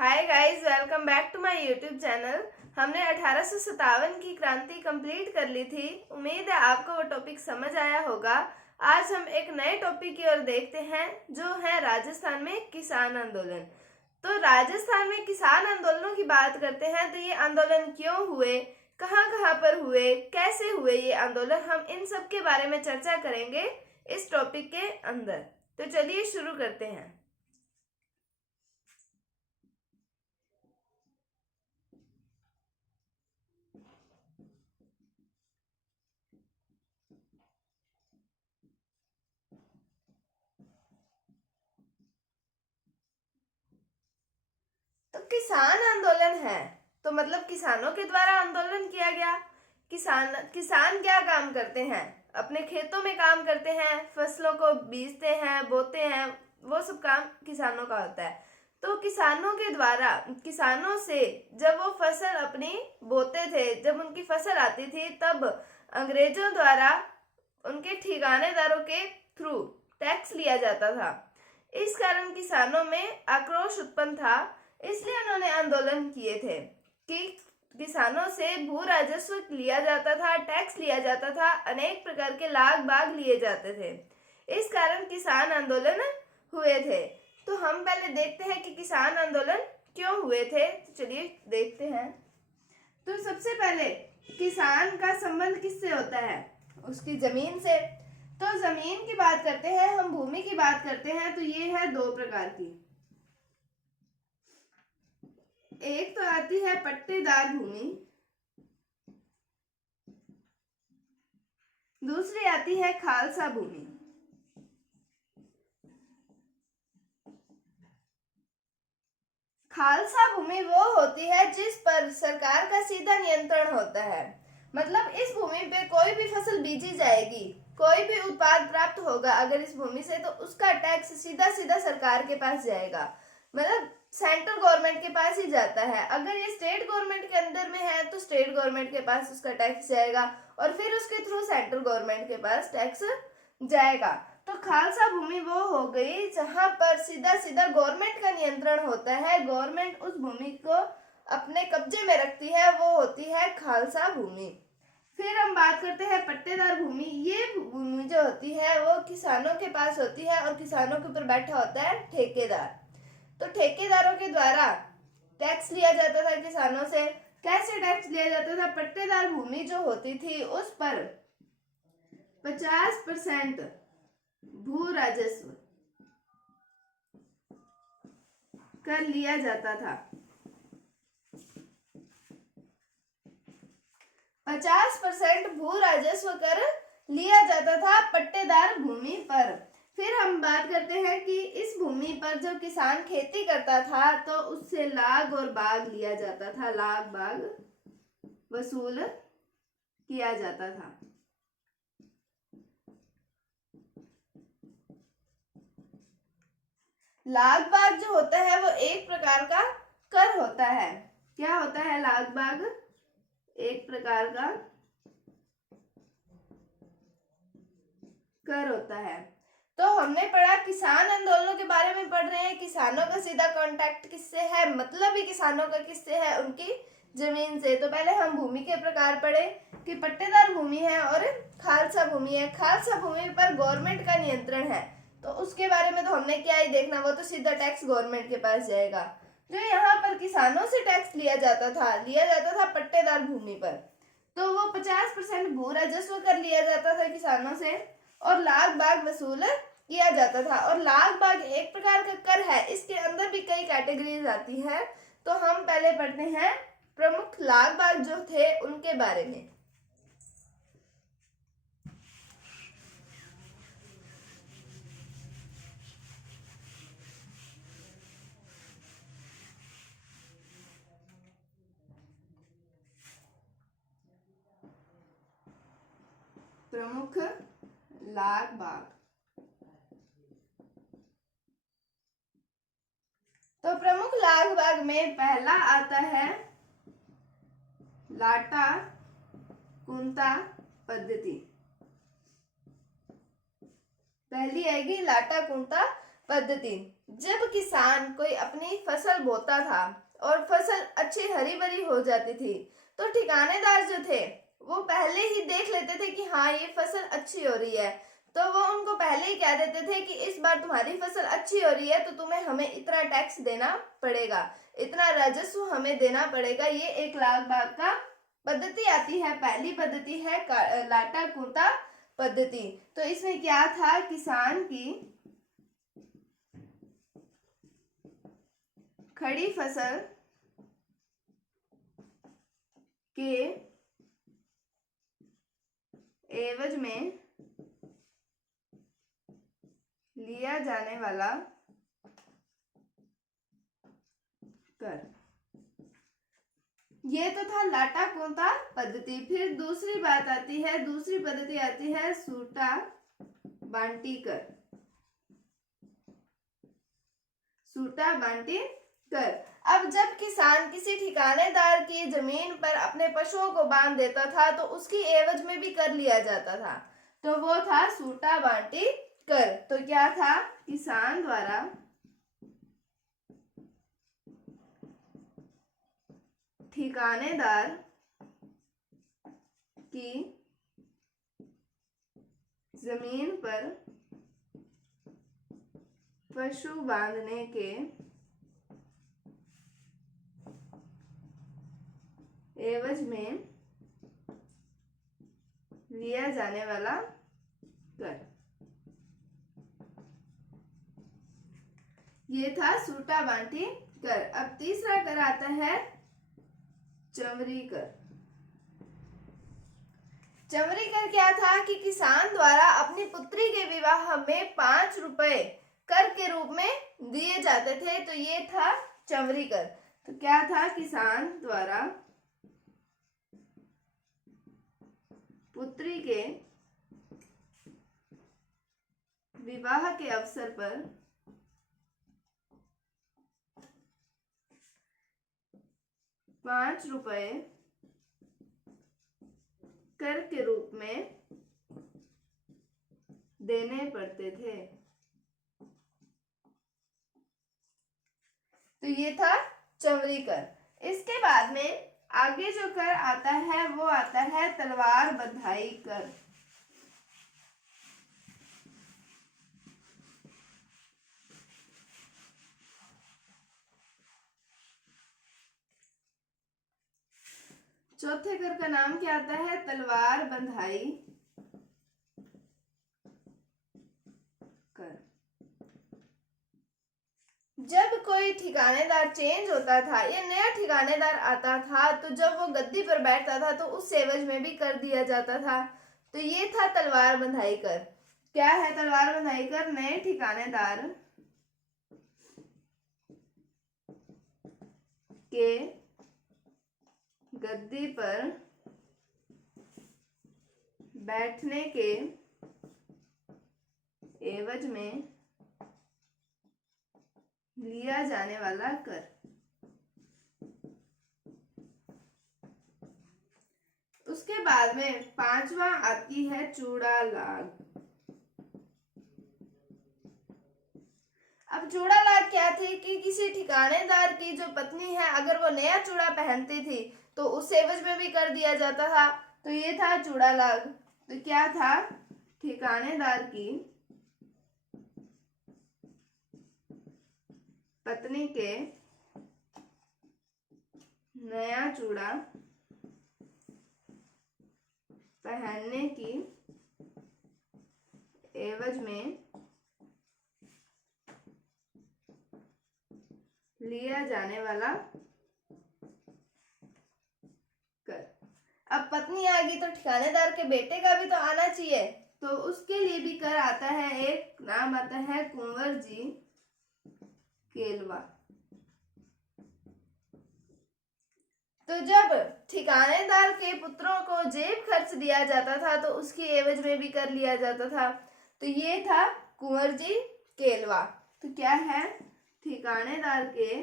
Hi guys, welcome back to my YouTube channel. हमने 1857 की क्रांति कंप्लीट कर ली थी। उम्मीद है आपको वो टॉपिक समझ आया होगा। आज हम एक नए टॉपिक की ओर देखते हैं, जो है राजस्थान में किसान आंदोलन। तो राजस्थान में किसान आंदोलनों की बात करते हैं, तो ये आंदोलन क्यों हुए, कहाँ कहाँ पर हुए, कैसे हुए ये आंदोलन, हम इन सब के बारे में चर्चा करेंगे इस टॉपिक के अंदर। तो चलिए शुरू करते हैं। तो किसान आंदोलन है तो मतलब किसानों के द्वारा आंदोलन किया गया। किसान किसान क्या काम करते हैं? अपने खेतों में काम करते हैं, फसलों को बीजते हैं, बोते हैं, वो सब काम किसानों का होता है। तो किसानों के द्वारा, किसानों से जब वो फसल अपनी बोते थे, जब उनकी फसल आती थी, तब अंग्रेजों द्वारा उनके ठिकानेदारों के थ्रू टैक्स लिया जाता था। इस कारण किसानों में आक्रोश उत्पन्न था। इसलिए उन्होंने आंदोलन किए थे कि किसानों से भू राजस्व लिया जाता था, टैक्स लिया जाता था, अनेक प्रकार के लाग बाग लिए जाते थे। इस कारण किसान आंदोलन हुए थे। तो हम पहले देखते हैं कि किसान आंदोलन क्यों हुए थे। तो चलिए देखते हैं। तो सबसे पहले किसान का संबंध किससे होता है? उसकी जमीन से। तो जमीन की बात करते हैं हम, भूमि की बात करते हैं, तो ये है दो प्रकार की। एक तो आती है पट्टेदार भूमि, दूसरी आती है खालसा भूमि। खालसा भूमि वो होती है जिस पर सरकार का सीधा नियंत्रण होता है। मतलब इस भूमि पे कोई भी फसल बीजी जाएगी, कोई भी उत्पाद प्राप्त होगा अगर इस भूमि से, तो उसका टैक्स सीधा सीधा सरकार के पास जाएगा। मतलब सेंट्रल गवर्नमेंट के पास ही जाता है। अगर ये स्टेट गवर्नमेंट के अंदर में है तो स्टेट गवर्नमेंट के पास उसका टैक्स जाएगा और फिर उसके थ्रू सेंट्रल गवर्नमेंट के पास टैक्स जाएगा। तो खालसा भूमि वो हो गई जहां पर सीधा सीधा गवर्नमेंट का नियंत्रण होता है, गवर्नमेंट उस भूमि को अपने कब्जे में रखती है, वो होती है खालसा भूमि। फिर हम बात करते हैं पट्टेदार भूमि। ये भूमि जो होती है वो किसानों के पास होती है और किसानों के ऊपर बैठा होता है ठेकेदार। तो ठेकेदारों के द्वारा टैक्स लिया जाता था किसानों से। कैसे टैक्स लिया जाता था? पट्टेदार भूमि जो होती थी उस पर 50% भू राजस्व कर लिया जाता था। 50% भू राजस्व कर लिया जाता था पट्टेदार भूमि पर। फिर हम बात करते हैं कि इस भूमि पर जो किसान खेती करता था तो उससे लाग और बाग लिया जाता था, लाग बाग वसूल किया जाता था। लाग बाग जो होता है वो एक प्रकार का कर होता है। क्या होता है लाग बाग? एक प्रकार का कर होता है। तो हमने पढ़ा किसान आंदोलनों के बारे में, पढ़ रहे हैं किसानों का सीधा कांटेक्ट किससे है, मतलब ही किसानों का किससे है? उनकी जमीन से। तो पहले हम भूमि के प्रकार पढ़े कि पट्टेदार भूमि है और खालसा भूमि है। खालसा भूमि पर गवर्नमेंट का नियंत्रण है, तो उसके बारे में तो हमने क्या ही देखना, वो तो सीधा टैक्स गवर्नमेंट के पास जाएगा। जो यहाँ पर किसानों से टैक्स लिया जाता था पट्टेदार भूमि पर, तो वो 50% भू राजस्व कर लिया जाता था किसानों से और लाग बाग वसूल किया जाता था। और लाग बाग एक प्रकार का कर है, इसके अंदर भी कई कैटेगरीज आती हैं। तो हम पहले पढ़ते हैं प्रमुख लाग बाग जो थे उनके बारे में। प्रमुख लाग बाग। तो प्रमुख लाग बाग में पहला आता है लाटा कुंता पद्धति। पहली आएगी लाटा कुंता पद्धति। जब किसान कोई अपनी फसल बोता था और फसल अच्छी हरी भरी हो जाती थी, तो ठिकानेदार जो थे वो पहले ही देख लेते थे कि हाँ ये फसल अच्छी हो रही है, तो वो उनको पहले ही कह देते थे कि इस बार तुम्हारी फसल अच्छी हो रही है तो तुम्हें हमें इतना टैक्स देना पड़ेगा, इतना राजस्व हमें देना पड़ेगा। ये एक लाख भाग का पद्धति आती है। पहली पद्धति है लाटा कुंता पद्धति। तो इसमें क्या था, किसान की खड़ी फसल के एवज में लिया जाने वाला कर, ये तो था लाटा कोंता पद्धति। फिर दूसरी बात आती है, दूसरी पद्धति आती है सूटा बांटी कर। सूटा बांटी कर। अब जब किसान किसी ठिकानेदार की जमीन पर अपने पशुओं को बांध देता था तो उसकी एवज में भी कर लिया जाता था, तो वो था सूटा बांटी कर। तो क्या था, किसान द्वारा ठिकानेदार की जमीन पर पशु बांधने के एवज में लिया जाने वाला कर, ये था सूटा बांटी कर। अब तीसरा कर आता है चमरी कर। चमरी कर क्या था कि किसान द्वारा अपनी पुत्री के विवाह में 5 रुपए कर के रूप में दिए जाते थे, तो ये था चमरी कर। तो क्या था, किसान द्वारा पुत्री के विवाह के अवसर पर 5 रुपए कर के रूप में देने पड़ते थे। तो ये था चमरी कर। इसके बाद में आगे जो कर आता है वो आता है तलवार बंधाई कर। चौथे कर का नाम क्या आता है, तलवार बंधाई कर। जब कोई ठिकानेदार चेंज होता था या नया ठिकानेदार आता था, तो जब वो गद्दी पर बैठता था तो उस एवज में भी कर दिया जाता था। तो ये था तलवार बंधाई कर। क्या है तलवार बंधाई कर, नए ठिकानेदार के गद्दी पर बैठने के एवज में लिया जाने वाला कर। उसके बाद में पांचवा आती है चूड़ा लाग। अब चूड़ा लाग क्या थी कि किसी ठिकानेदार की जो पत्नी है, अगर वो नया चूड़ा पहनती थी तो उस एवज में भी कर दिया जाता था। तो ये था चूड़ा लाग। तो क्या था, ठिकानेदार की पत्नी के नया चूड़ा पहनने की एवज में लिया जाने वाला कर। अब पत्नी आ गई तो ठिकानेदार के बेटे का भी तो आना चाहिए, तो उसके लिए भी कर आता है। एक नाम आता है कुंवर जी केलवा। तो जब ठिकानेदार के पुत्रों को जेब खर्च दिया जाता था तो उसकी एवज में भी कर लिया जाता था। तो ये था कुंवर जी केलवा। तो क्या है, ठिकानेदार के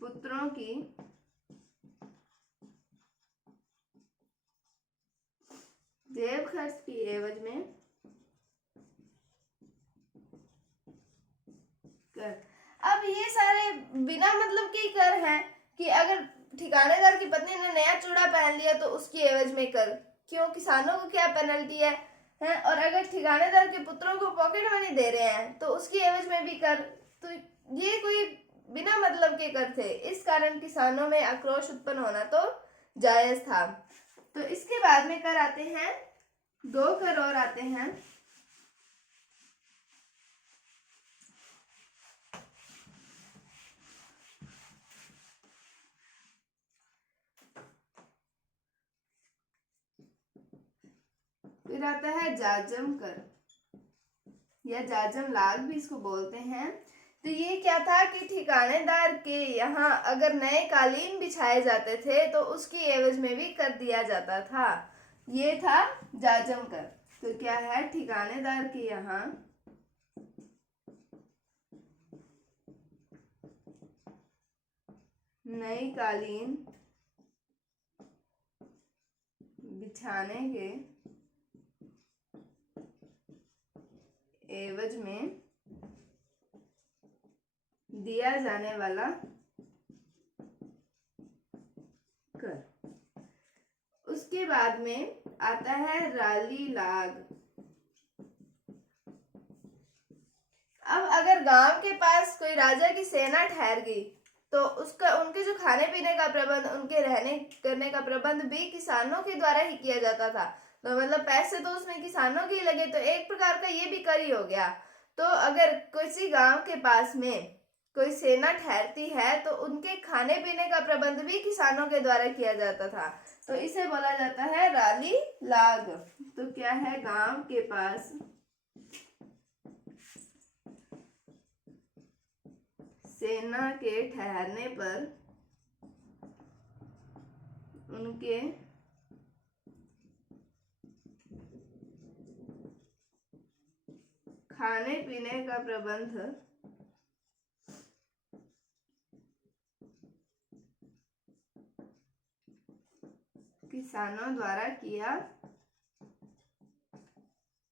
पुत्रों की जेब खर्च की एवज में कर। अब ये सारे बिना मतलब के कर हैं कि अगर ठिकानेदार की पत्नी ने नया चूड़ा पहन लिया तो उसकी एवज में कर, क्यों, किसानों को क्या पेनल्टी है, हैं? और अगर ठिकानेदार के पुत्रों को पॉकेट मनी दे रहे हैं तो उसकी एवज में भी कर। तो ये कोई बिना मतलब के कर थे, इस कारण किसानों में आक्रोश उत्पन्न होना तो जायज था। तो इसके बाद में कर आते हैं, 2 कर और आते हैं। फिर आता है जाजम कर या जाजम लाग भी इसको बोलते हैं। तो ये क्या था कि ठिकानेदार के यहाँ अगर नए कालीन बिछाए जाते थे तो उसकी एवज में भी कर दिया जाता था। ये था जाजम कर। तो क्या है, ठिकानेदार के यहाँ नई कालीन बिछाने के एवज में दिया जाने वाला कर। उसके बाद में आता है राली लाग। अब अगर गांव के पास कोई राजा की सेना ठहर गई तो उसका उनके जो खाने पीने का प्रबंध, उनके रहने करने का प्रबंध भी किसानों के द्वारा ही किया जाता था। तो मतलब पैसे तो उसमें किसानों के ही लगे, तो एक प्रकार का ये भी कर ही हो गया। तो अगर किसी गांव के पास में कोई सेना ठहरती है तो उनके खाने पीने का प्रबंध भी किसानों के द्वारा किया जाता था। तो इसे बोला जाता है राली लाग। तो क्या है, गांव के पास सेना के ठहरने पर उनके खाने पीने का प्रबंध किसानों द्वारा किया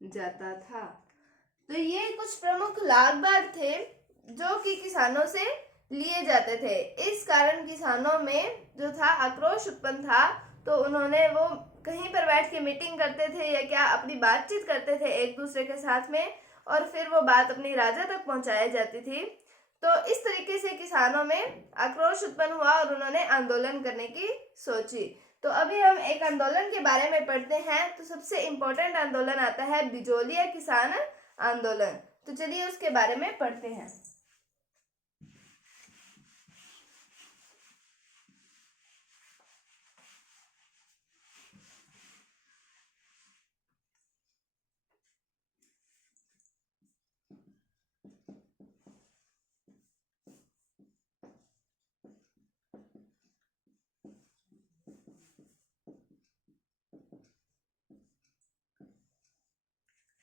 जाता था। तो ये कुछ प्रमुख लाग बाग थे जो कि किसानों से लिए जाते थे। इस कारण किसानों में जो था आक्रोश उत्पन्न था, तो उन्होंने वो कहीं पर बैठ के मीटिंग करते थे या क्या अपनी बातचीत करते थे एक दूसरे के साथ में, और फिर वो बात अपनी राजा तक पहुंचाई जाती थी। तो इस तरीके से किसानों में आक्रोश उत्पन्न हुआ और उन्होंने आंदोलन करने की सोची। तो अभी हम एक आंदोलन के बारे में पढ़ते हैं। तो सबसे इम्पोर्टेंट आंदोलन आता है बिजोलिया किसान आंदोलन। तो चलिए उसके बारे में पढ़ते हैं।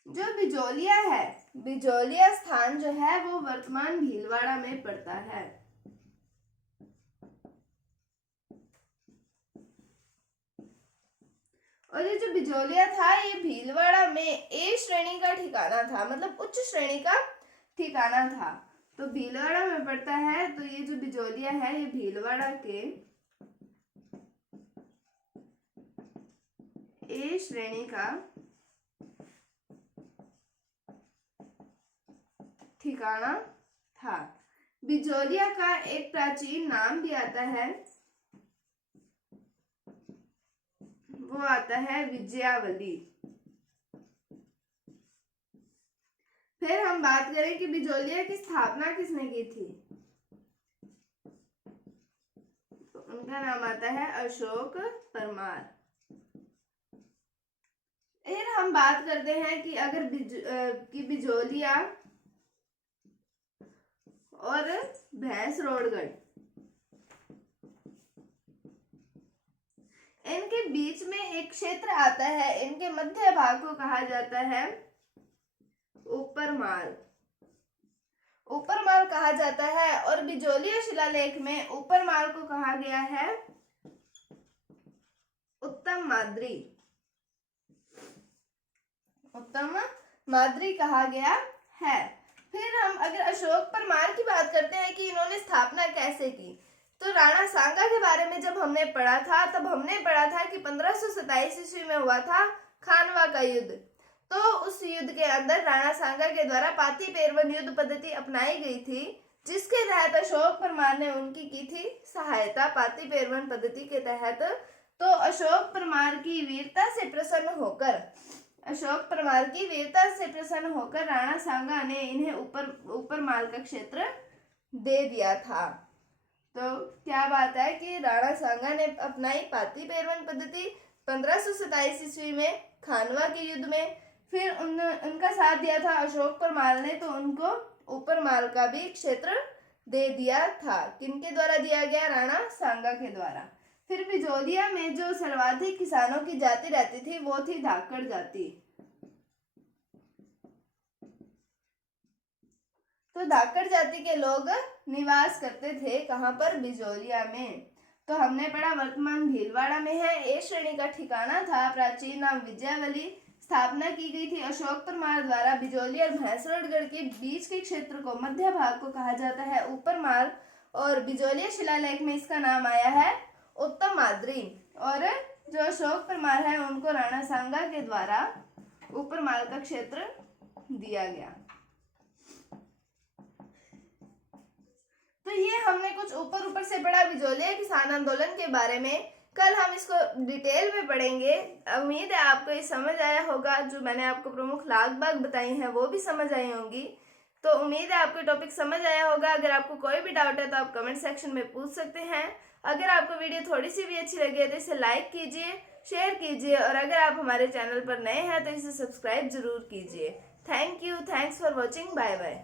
जो बिजोलिया है, बिजोलिया स्थान जो है वो वर्तमान भीलवाड़ा में पड़ता है। और ये जो बिजोलिया था ये भीलवाड़ा में ए श्रेणी का ठिकाना था, मतलब उच्च श्रेणी का ठिकाना था। तो भीलवाड़ा में पड़ता है। तो ये जो बिजोलिया है ये भीलवाड़ा के ए श्रेणी का ठिकाना था। बिजोलिया का एक प्राचीन नाम भी आता है, वो आता है विजयावली। फिर हम बात करें कि बिजोलिया की स्थापना किसने की थी, तो उनका नाम आता है अशोक परमार। फिर हम बात करते हैं कि अगर बिजोलिया और भैंसरोडगढ़, इनके बीच में एक क्षेत्र आता है, इनके मध्य भाग को कहा जाता है ऊपरमाल। ऊपरमाल कहा जाता है। और बिजोलिया शिलालेख में ऊपरमाल को कहा गया है उत्तम माद्री। उत्तम माद्री कहा गया है। फिर हम अगर अशोक परमार की बात करते हैं कि इन्होंने स्थापना कैसे की। तो राणा सांगा के बारे में जब हमने पढ़ा था तब हमने पढ़ा था कि 1527 ईस्वी में हुआ था खानवा का युद्ध। तो उस युद्ध के अंदर राणा सांगा के द्वारा पाती पेरवन युद्ध पद्धति अपनाई गई थी, जिसके तहत अशोक परमार ने उनकी की थी सहायता पाती पेरवन पद्धति के तहत। तो अशोक परमार की वीरता से प्रसन्न होकर राणा सांगा ने इन्हें ऊपर माल का क्षेत्र दे दिया था। तो क्या बात है कि राणा सांगा ने अपनाई पाती पेरवन पद्धति 1527 ईस्वी में खानवा के युद्ध में, फिर उनका साथ दिया था अशोक परमार ने, तो उनको ऊपर माल का भी क्षेत्र दे दिया था। किनके द्वारा दिया गया? राणा सांगा के द्वारा। फिर बिजोलिया में जो सर्वाधिक किसानों की जाति रहती थी वो थी धाकड़ जाति। तो धाकड़ जाति के लोग निवास करते थे कहाँ पर? बिजोलिया में। तो हमने पढ़ा वर्तमान भीलवाड़ा में है। ए श्रेणी का ठिकाना था। प्राचीन नाम विजयावली। स्थापना की गई थी अशोक परमार द्वारा। बिजोली और भैंसरोडगढ़ के बीच के क्षेत्र को मध्य भाग को कहा जाता है ऊपर माल, और बिजोलिया शिलालेख में इसका नाम आया है उत्तम माद्री। और जो अशोक परमार है उनको राणा सांगा के द्वारा ऊपर माल का क्षेत्र दिया गया। तो ये हमने कुछ ऊपर से पढ़ा बिजोलिया किसान आंदोलन के बारे में। कल हम इसको डिटेल में पढ़ेंगे। उम्मीद है आपको ये समझ आया होगा। जो मैंने आपको प्रमुख लाग बाग बताई हैं वो भी समझ आई होंगी। तो उम्मीद है आपको टॉपिक समझ आया होगा। अगर आपको कोई भी डाउट है तो आप कमेंट सेक्शन में पूछ सकते हैं। अगर आपको वीडियो थोड़ी सी भी अच्छी लगी है तो इसे लाइक कीजिए, शेयर कीजिए, और अगर आप हमारे चैनल पर नए हैं तो इसे सब्सक्राइब जरूर कीजिए। Thank you, thanks for watching, bye bye.